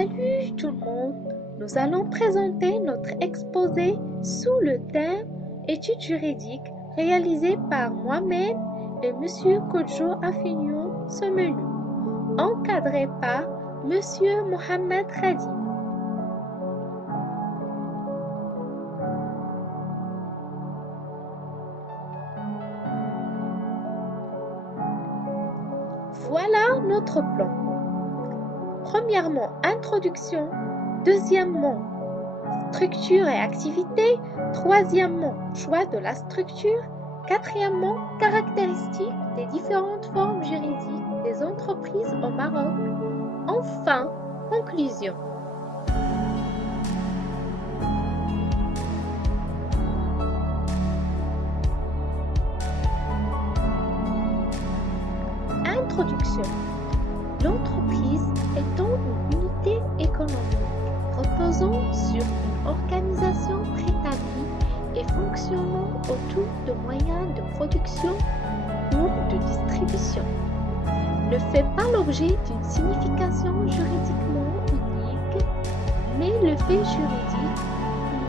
Salut tout le monde! Nous allons présenter notre exposé sous le thème Études juridiques réalisé par moi-même et Monsieur Kodjo Afignon Semenu, encadré par Monsieur Mohamed Khadim. Voilà notre plan. Premièrement, introduction. Deuxièmement, structure et activité. Troisièmement, choix de la structure. Quatrièmement, caractéristiques des différentes formes juridiques des entreprises au Maroc. Enfin, conclusion. Introduction. L'entreprise étant une unité économique reposant sur une organisation préétablie et fonctionnant autour de moyens de production ou de distribution, ne fait pas l'objet d'une signification juridiquement unique, mais le fait juridique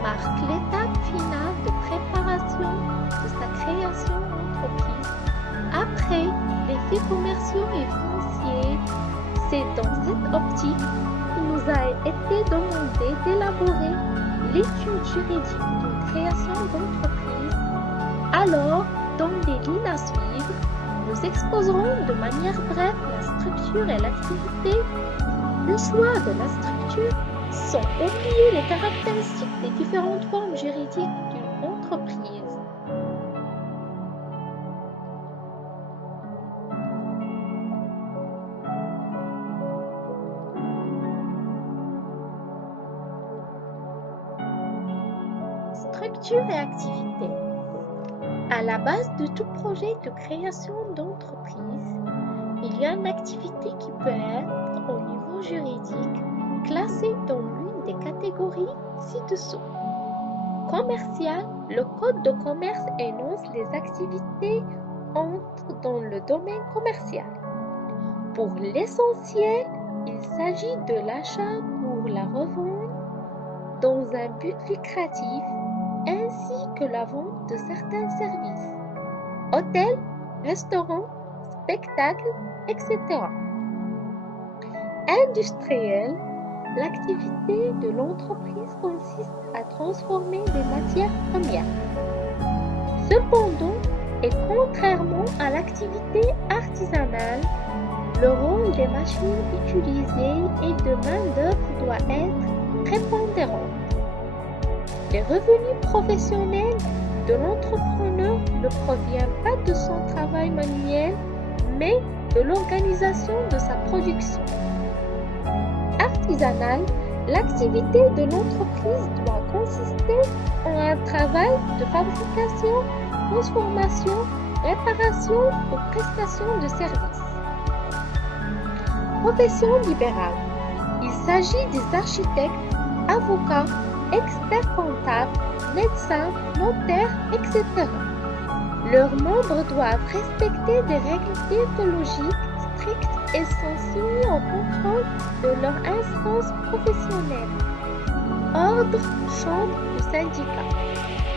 marque l'étape finale de préparation de sa création d'entreprise après les faits commerciaux et financiers. C'est dans cette optique qu'il nous a été demandé d'élaborer l'étude juridique d'une création d'entreprise. Alors, dans les lignes à suivre, nous exposerons de manière brève la structure et l'activité. Le choix de la structure sans oublier les caractéristiques des différentes formes juridiques d'une entreprise. Structure et activité. À la base de tout projet de création d'entreprise, il y a une activité qui peut être au niveau juridique classée dans l'une des catégories ci-dessous. Commercial, le code de commerce énonce les activités entrent dans le domaine commercial. Pour l'essentiel, il s'agit de l'achat pour la revente dans un but lucratif ainsi que la vente de certains services, hôtels, restaurants, spectacles, etc. Industriel, l'activité de l'entreprise consiste à transformer des matières premières. Cependant, et contrairement à l'activité artisanale, le rôle des machines utilisées et de main-d'œuvre doit être prépondérant. Les revenus professionnels de l'entrepreneur ne proviennent pas de son travail manuel, mais de l'organisation de sa production. Artisanale, l'activité de l'entreprise doit consister en un travail de fabrication, transformation, réparation ou prestation de services. Profession libérale. Il s'agit des architectes, avocats, experts comptables, médecins, notaires, etc. Leurs membres doivent respecter des règles déontologiques strictes et sont soumis au contrôle de leur instance professionnelle, ordre, chambre ou syndicat.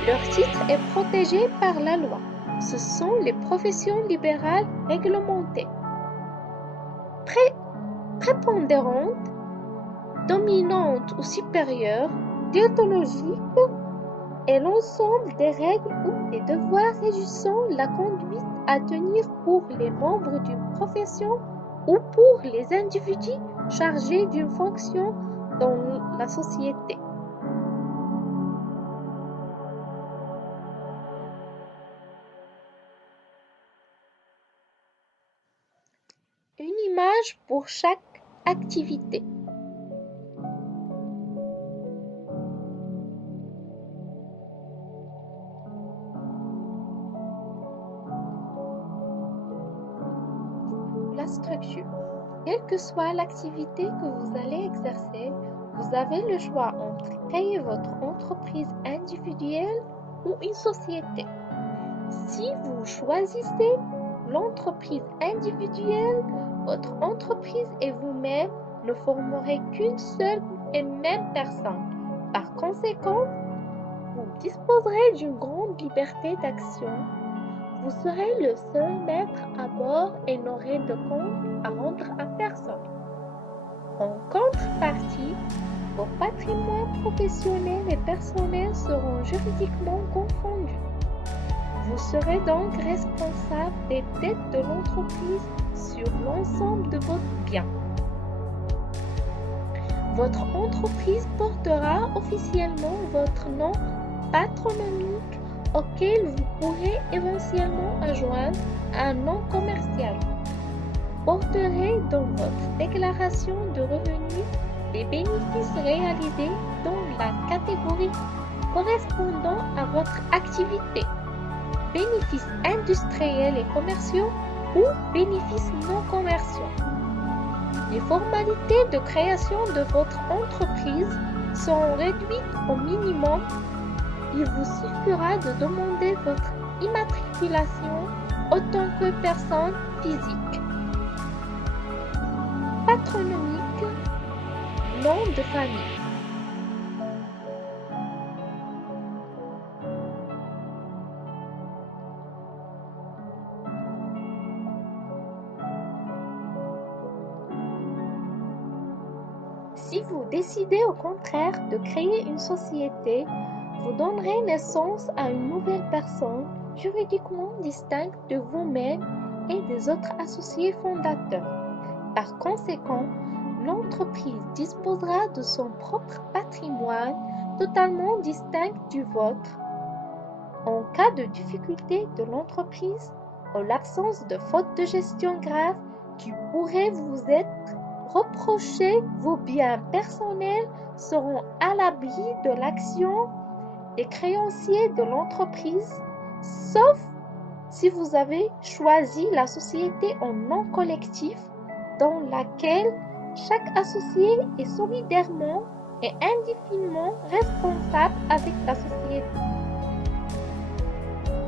Leur titre est protégé par la loi. Ce sont les professions libérales réglementées. Prépondérante, dominante ou supérieure, déontologique est l'ensemble des règles ou des devoirs régissant la conduite à tenir pour les membres d'une profession ou pour les individus chargés d'une fonction dans la société. Une image pour chaque activité. La structure. Quelle que soit l'activité que vous allez exercer, vous avez le choix entre créer votre entreprise individuelle ou une société. Si vous choisissez l'entreprise individuelle, votre entreprise et vous-même ne formerez qu'une seule et même personne. Par conséquent, vous disposerez d'une grande liberté d'action. Vous serez le seul maître à bord et n'aurez de compte à rendre à personne. En contrepartie, vos patrimoines professionnels et personnels seront juridiquement confondus. Vous serez donc responsable des dettes de l'entreprise sur l'ensemble de votre bien. Votre entreprise portera officiellement votre nom patronymique auquel vous pourrez éventuellement adjoindre un nom commercial. Porterez dans votre déclaration de revenus les bénéfices réalisés dans la catégorie correspondant à votre activité, bénéfices industriels et commerciaux ou bénéfices non commerciaux. Les formalités de création de votre entreprise seront réduites au minimum. Il vous suffira de demander votre immatriculation en tant que personne physique. Patronymique, nom de famille. Si vous décidez au contraire de créer une société, vous donnerez naissance à une nouvelle personne juridiquement distincte de vous-même et des autres associés fondateurs. Par conséquent, l'entreprise disposera de son propre patrimoine totalement distinct du vôtre. En cas de difficulté de l'entreprise, en l'absence de faute de gestion grave qui pourrait vous être reprochée, vos biens personnels seront à l'abri de l'action des créanciers de l'entreprise, sauf si vous avez choisi la société en nom collectif dans laquelle chaque associé est solidairement et indéfiniment responsable avec la société.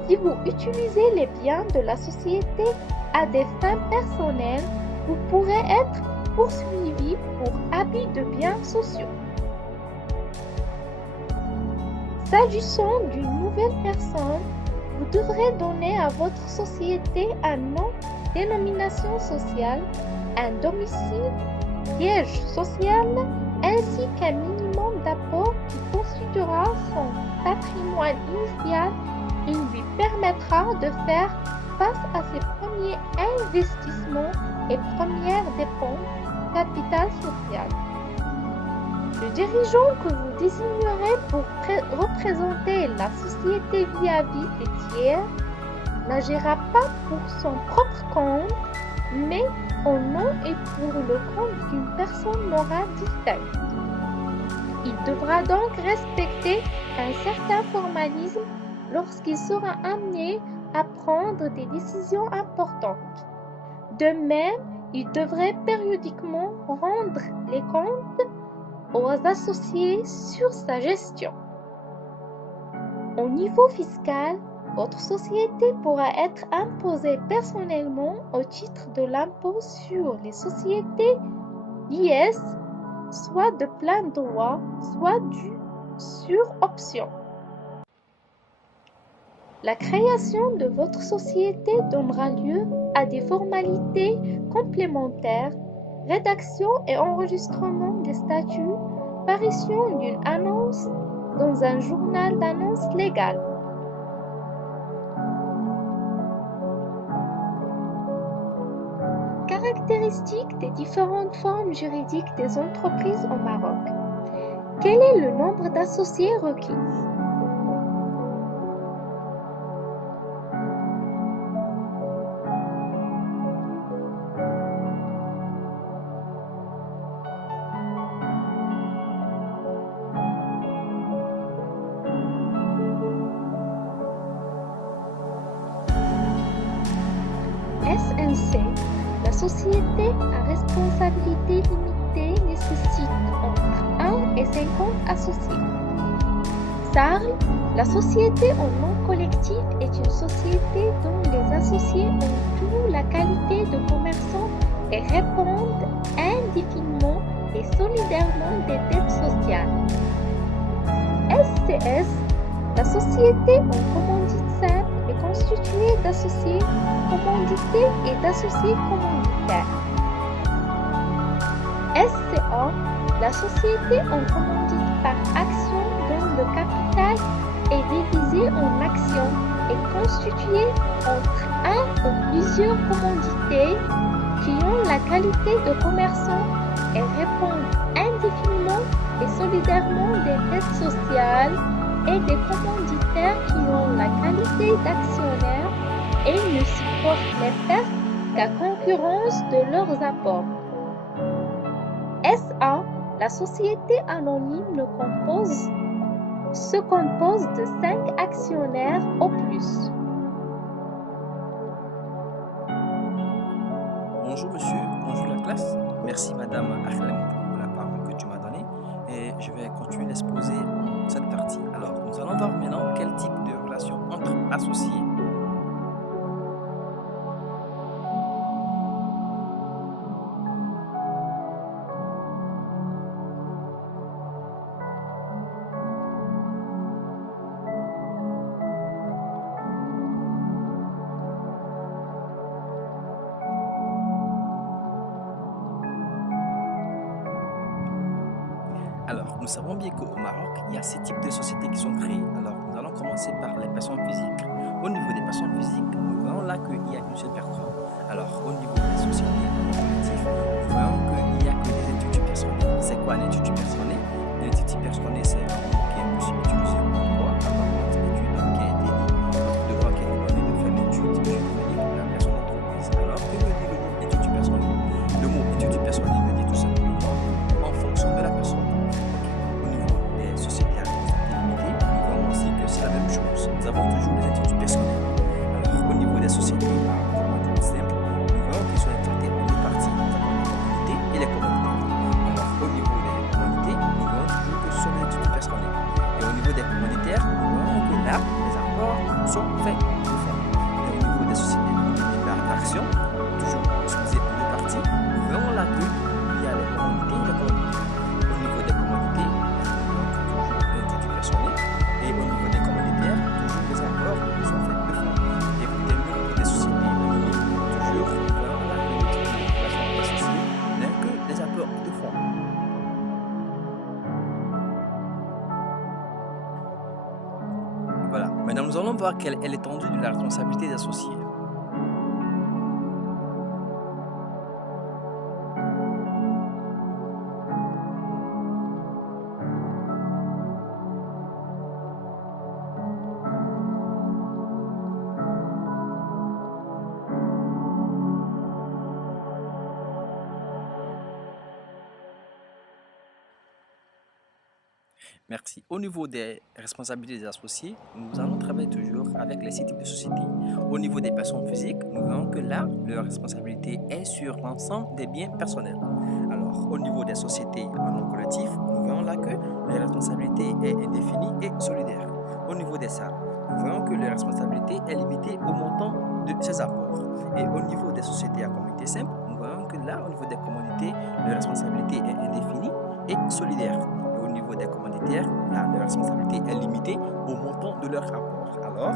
Si vous utilisez les biens de la société à des fins personnelles, vous pourrez être poursuivi pour abus de biens sociaux. S'agissant d'une nouvelle personne, vous devrez donner à votre société un nom, dénomination sociale, un domicile, siège social, ainsi qu'un minimum d'apport qui constituera son patrimoine initial et lui permettra de faire face à ses premiers investissements et premières dépenses, capital social. Le dirigeant que vous désignerez pour représenter la société vis-à-vis des tiers n'agira pas pour son propre compte, mais au nom et pour le compte d'une personne morale distincte. Il devra donc respecter un certain formalisme lorsqu'il sera amené à prendre des décisions importantes. De même, il devrait périodiquement rendre les comptes aux associés sur sa gestion. Au niveau fiscal, votre société pourra être imposée personnellement au titre de l'impôt sur les sociétés (IS), soit de plein droit, soit dû sur option. La création de votre société donnera lieu à des formalités complémentaires, rédaction et enregistrement des statuts, parution d'une annonce dans un journal d'annonces légales. Caractéristiques des différentes formes juridiques des entreprises au Maroc. Quel est le nombre d'associés requis? SNC, la société à responsabilité limitée nécessite entre 1 et 50 associés. SARL, la société en nom collectif est une société dont les associés ont tous la qualité de commerçants et répondent indéfiniment et solidairement des dettes sociales. SCS, la société en commandite simple est constituée d'associés commandités et d'associés commanditaires. SCA, la société en commandite par action dont le capital est divisé en actions est constituée entre un ou plusieurs commandités qui ont la qualité de commerçants et répondent indéfiniment et solidairement des dettes sociales et des commanditaires qui ont la qualité d'actionnaires et ne supportent les pertes qu'à concurrence de leurs apports. SA, la société anonyme se compose de 5 actionnaires au plus. Bonjour monsieur, bonjour la classe. Merci madame Ahlem pour la parole que tu m'as donnée. Et je vais continuer l'exposé en cette partie. Alors, nous allons voir maintenant quel type de relation entre associés. Alors, nous savons bien qu'au Maroc, il y a 6 types de sociétés qui sont créées. Alors, nous allons commencer par les personnes physiques. Au niveau des personnes physiques, nous voyons là qu'il y a une seule personne. Alors, au niveau des sociétés collectives, nous voyons qu'il n'y a que des instituts personnels. C'est quoi un institut personnel? Un institut personnel, c'est un mot qui est possible d'utiliser pour droit, apparemment, c'est l'étude qui a été dit, notre devoir qui a été donné de faire l'étude juridique pour la personne entreprise. Alors, que veut dire le mot institut personnel? Le mot institut personnel veut dire tout simplement en fonction de la personne. C'est la même chose. Nous avons toujours les instituts personnels. Alors, au niveau des sociétés, par simple, nous voyons qu'ils sont traités en deux parties. Nous avons les communautés et les commanditaires. Alors, au niveau des commanditaires, nous voyons toujours que ce sont les instituts personnels. Et au niveau des commanditaires, nous voyons que là, les apports sont faits de fonds. Et au niveau des sociétés limitées par action, toujours divisées en deux parties, nous voyons là qu'il y a les commanditaires et les commanditaires. Au niveau des commanditaires, nous voyons toujours les instituts personnels. Et au niveau des commanditaires, toujours les apports sont faits de fonds. Et pour terminer, des sociétés anonymes, toujours dans la relation associée, n'est que des apports de fonds. Voilà. Maintenant, nous allons voir quelle est l'étendue de la responsabilité des associés. Merci. Au niveau des responsabilités des associés, nous allons travailler toujours avec les 6 types de sociétés. Au niveau des personnes physiques, nous voyons que là, leur responsabilité est sur l'ensemble des biens personnels. Alors, au niveau des sociétés en nom collectif, nous voyons là que la responsabilité est indéfinie et solidaire. Au niveau des salles, nous voyons que la responsabilité est limitée au montant de ses apports. Et au niveau des sociétés à communauté simple, nous voyons que là, au niveau des commodités, la responsabilité est indéfinie et solidaire. Au niveau des commanditaires, là, leur responsabilité est limitée au montant de leur rapport. Alors,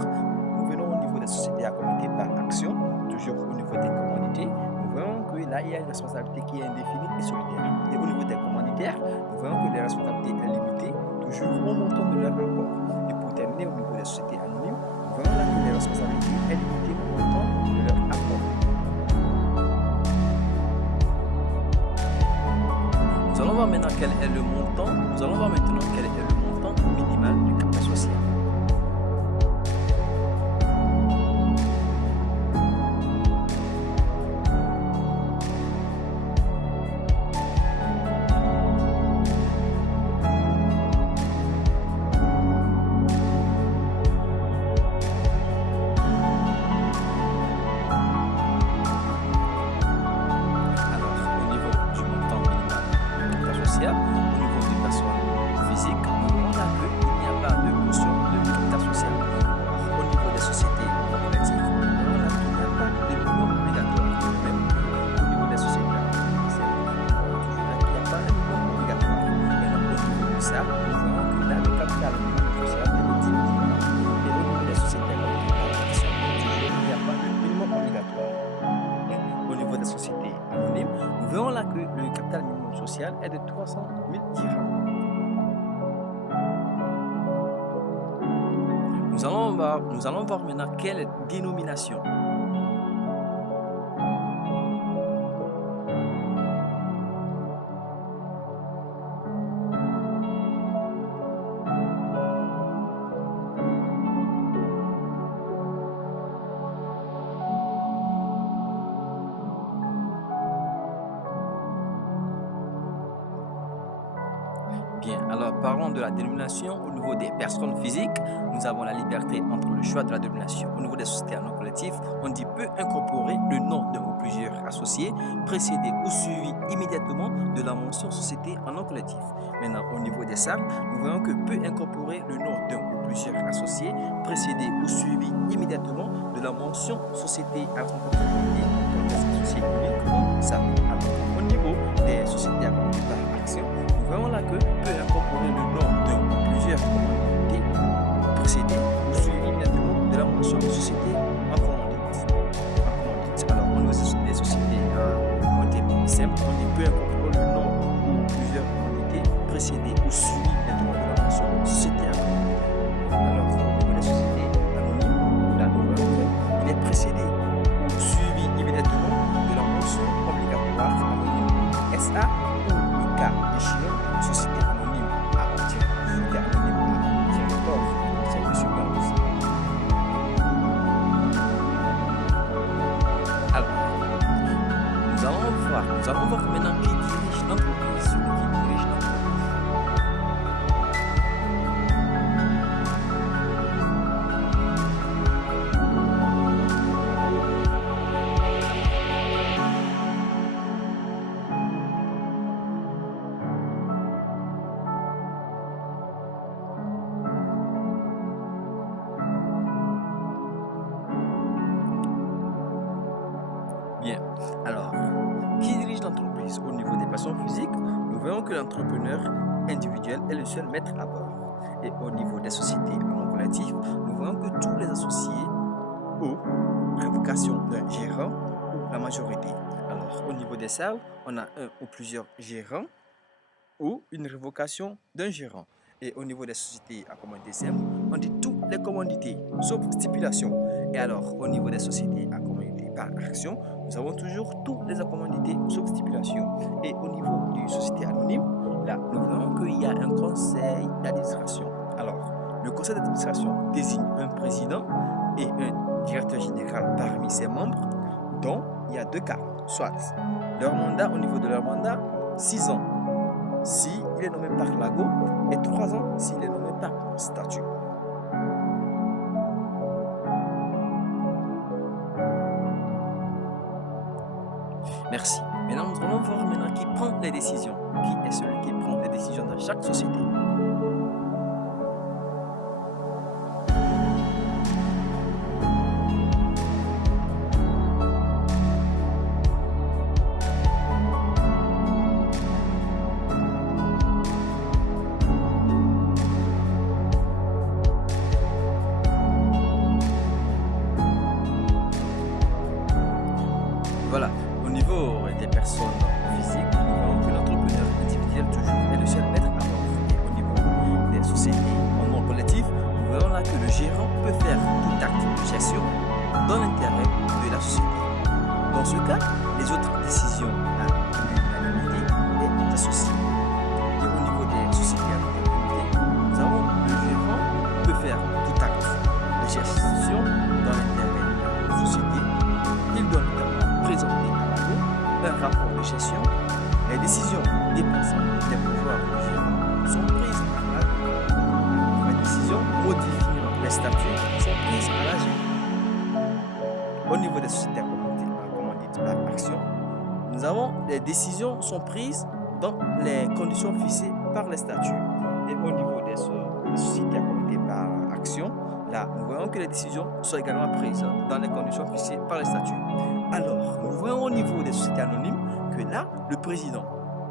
nous venons au niveau des sociétés à communauté par action, toujours au niveau des commandités, nous voyons que là, il y a une responsabilité qui est indéfinie et solidaire. Et au niveau des commanditaires, nous voyons que la responsabilité est limitée toujours au montant de leur rapport. Et pour terminer, au niveau des sociétés anonymes, nous voyons là que la responsabilité est limitée au montant de leur rapport. Nous allons voir maintenant quel est le montant. Nous allons voir maintenant quel est le montant minimal du capital social. Au niveau du personnel, initial est de 300 000 dirhams. Nous allons voir maintenant quelle dénomination. Bien, alors parlons de la dénomination au niveau des personnes physiques. Nous avons la liberté entre le choix de la dénomination. Au niveau des sociétés à nom collectif, on dit peut incorporer le nom d'un ou plusieurs associés, précédé ou suivi immédiatement de la mention société en nom collectif. Maintenant, au niveau des SARL, nous voyons que peut incorporer le nom d'un ou plusieurs associés, précédé ou suivi immédiatement de la mention société à responsabilité pour les associés uniques ou SARL. Alors, au niveau des sociétés à compter par action, nous voyons là que peut incorporer le nom d'un ou plusieurs commandité précédé ou suivi immédiatement de la mention société en commandite. Alors, au niveau des sociétés à compter simple, on peut incorporer le nom ou plusieurs commandités précédé ou suivi immédiatement de la mention société à commandite. Alors, au niveau des sociétés anonymes, là, nous voyons qu'il est précédé ou suivi immédiatement de la mention obligatoire anonyme SA ou le cas échéant société anonyme à société anonyme à directeur, c'est M. Gans. Alors, nous allons voir maintenant qui dirige l'entreprise, celui qui dirige l'entreprise. Bien, alors, qui dirige l'entreprise? Au niveau des personnes physiques, nous voyons que l'entrepreneur individuel est le seul maître à bord. Et au niveau des sociétés à nom collectif, nous voyons que tous les associés ont révocation d'un gérant ou la majorité. Alors, au niveau des SARL, on a un ou plusieurs gérants ou une révocation d'un gérant. Et au niveau des sociétés à commandité simple, on dit tous les commandités, sauf stipulation. Et alors, au niveau des sociétés à commandité par action, nous avons toujours tous les commandités, sauf stipulation. Et au niveau des sociétés anonymes, là, nous voyons qu'il y a un conseil d'administration. Alors, le conseil d'administration désigne un président et un directeur général parmi ses membres, dont il y a deux cas. Soit leur mandat, au niveau de leur mandat, 6 ans s'il est nommé par l'AGO et 3 ans s'il est nommé par statut. Merci. Maintenant, nous allons voir maintenant qui prend les décisions. Qui est celui qui prend les décisions dans chaque société? Voilà, au niveau des personnes physiques, nous voyons que l'entrepreneur individuel toujours est le seul maître à bord. Et au niveau des sociétés en nom collectif, nous voyons là que le gérant peut faire tout acte de gestion dans l'intérêt de la société. Dans ce cas, les autres décisions à l'unanimité est associée. Et au niveau des sociétés à l'unanimité, nous avons le gérant peut faire tout acte de gestion dans l'intérêt de la société. Il doit notamment présenter à l'AGO un rapport de gestion. Les décisions dépassant les pouvoirs du gérant sont prises à l'AGO. Les décisions modifiant les statuts sont prises à l'AG. Au niveau des sociétés à commandite par action, nous avons les décisions sont prises dans les conditions fixées par les statuts. Et au niveau des sociétés à commandite par action, là, nous voyons que les décisions sont également prises dans les conditions fixées par les statuts. Alors, nous voyons au niveau des sociétés anonymes que là, le président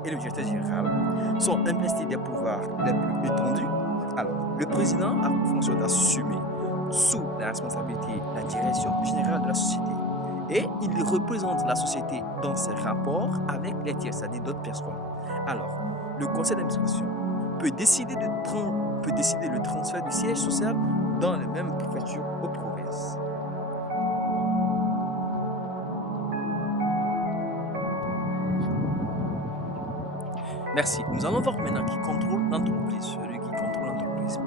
et le directeur général sont investis des pouvoirs les plus étendus. Alors, le président a pour fonction d'assumer sous la responsabilité la direction générale de la société. et il représente la société dans ses rapports avec les tiers, c'est-à-dire d'autres personnes. Alors, le conseil d'administration peut décider le transfert du siège social dans les mêmes préfectures aux provinces. Merci. Nous allons voir maintenant qui contrôle l'entreprise, celui qui contrôle l'entreprise.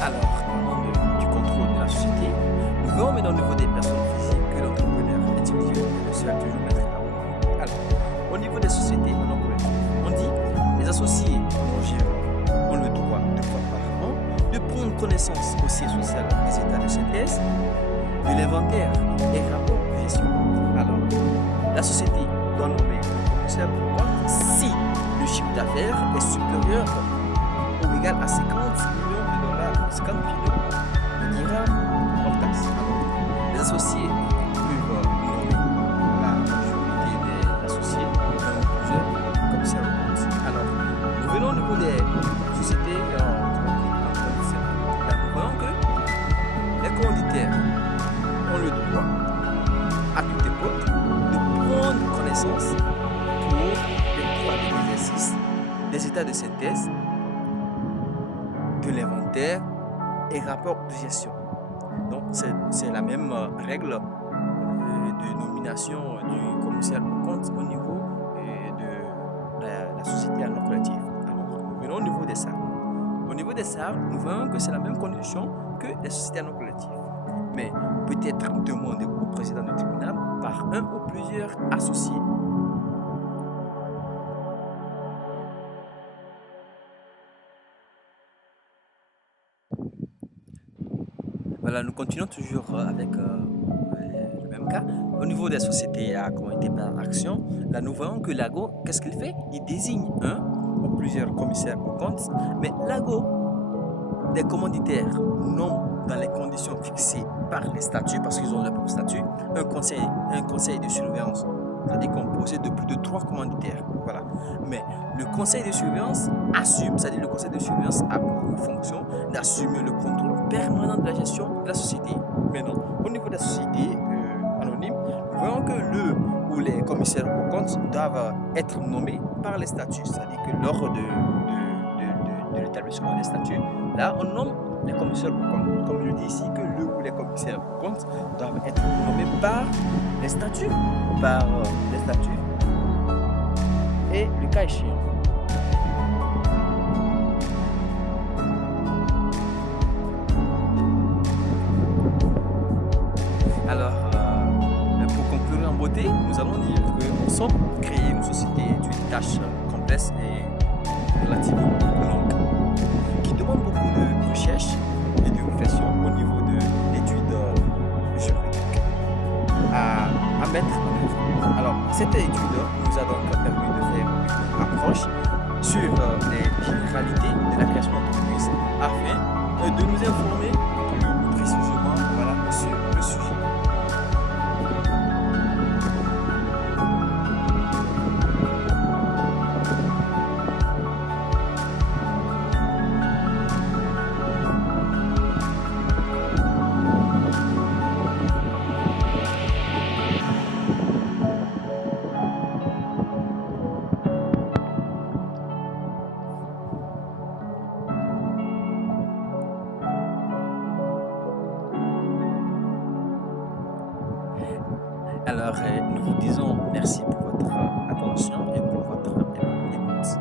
Alors, parlons du contrôle de la société. Nous verrons maintenant au niveau des personnes physiques que l'entrepreneur individuel ne sera toujours mettre à bord. Alors, au niveau des sociétés non collectives, on dit les associés non gérants ont le droit de fois par an de prendre connaissance au siège social des états de synthèse, de l'inventaire et rapports de gestion. Alors, la société doit nommer le commissaire au compte si le chiffre d'affaires est supérieur ou égal à 50 millions de dollars, 50 millions de dirhams hors taxe. Alors, les associés peuvent nommer la majorité des associés dans plusieurs commissaires au compte. Alors, nous venons au niveau des sociétés les commanditaires ont le droit, à toute époque, de prendre connaissance pour les droits de l'exercice des états de synthèse, de l'inventaire et rapport de gestion. Donc, c'est la même règle de nomination du commissaire au compte au niveau de la société non collective. Alors, nous venons au niveau des SAR. Au niveau des SAR, nous voyons que c'est la même condition que les sociétés non collectives, mais peut être demandé au président du tribunal par un ou plusieurs associés. Voilà, nous continuons toujours avec le même cas. Au niveau des sociétés à communauté par action, là nous voyons que l'AGO, qu'est-ce qu'il fait? Il désigne un ou plusieurs commissaires aux comptes, mais l'AGO des commanditaires nomment dans les conditions fixées par les statuts, parce qu'ils ont leur propre statut, un conseil de surveillance, c'est-à-dire composé de plus de 3 commanditaires. Voilà. Mais le conseil de surveillance assume, c'est-à-dire le conseil de surveillance a pour fonction d'assumer le contrôle permanent de la gestion de la société. Maintenant, au niveau de la société anonyme, nous voyons que le ou les commissaires aux comptes doivent être nommés par les statuts, c'est-à-dire que lors de l'établissement des statuts, là on nomme les commissaires aux comptes. Comme je dis ici, que le ou les commissaires aux comptes doivent être nommés par les statuts, et le cas échéant. Alors, pour conclure en beauté, nous allons dire que sans créer une société est une tâche complexe et relativement longue, qui demande beaucoup de recherche et de réflexion au niveau de l'étude juridique à mettre en œuvre. Alors, cette étude nous a donc permis de faire une approche sur les généralités de la création d'entreprise afin de nous informer plus précisément sur le sujet. Alors, nous vous disons merci pour votre attention et pour votre écoute.